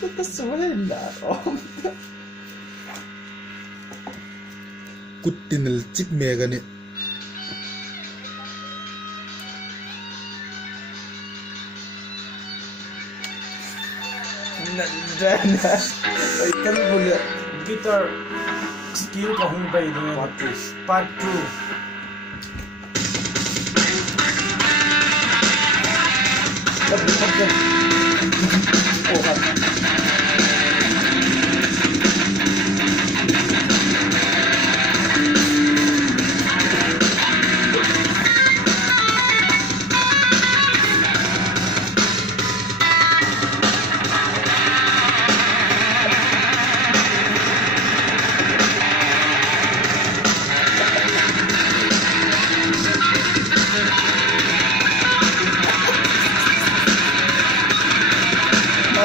Dette så heller om. Kuttinal chip megane. Nandana. Ay, kalbula. Guitar skill ka humbay din. Part 2. Labot yan. Okay.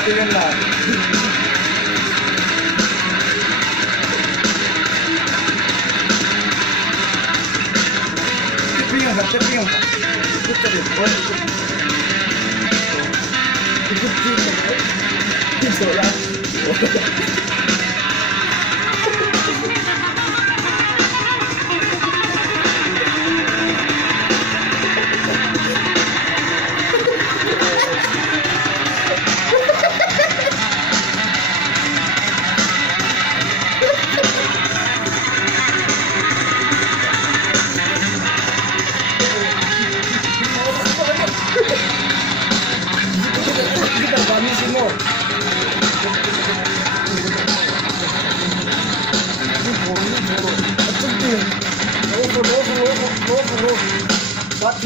Tingnan lang. Tipiyong ka, tipiyong ka. Ikot ka rin. Ikot ka rin. Ikot lang.